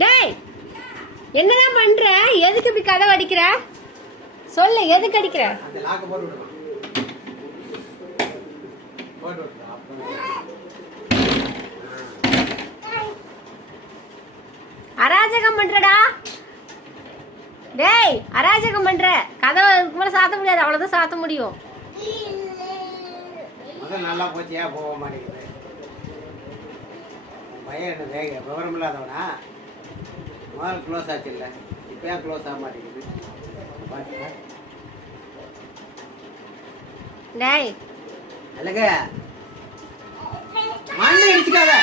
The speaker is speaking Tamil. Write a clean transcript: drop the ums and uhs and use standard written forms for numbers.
டேய் என்னதான் பண்ற? எதுக்கு இப்படி கதவை அடிக்கிற? சொல்லு, எதுக்கு அடிக்கிற? அந்த லாக்க போட்டு விடுமா. போட்டு விடு. அராஜகம் பண்றடா. டேய் அராஜகம் பண்ற. கதவை இதுக்கு மேல சாத்த முடியாது, அவ்வளவுதான் சாத்த முடியும். முதல்ல நல்லா போச்சு, ஏன் போக மாட்டேங்குது? பையன் என்ன வேக விவரம் இல்லாதவனா? முதல்ல க்ளோஸ் ஆச்சு இல்லை, இப்போ ஏன் க்ளோஸ் ஆக மாட்டேங்குது? டேய் அல்லங்க மண்ணை இடிச்சுக்காத.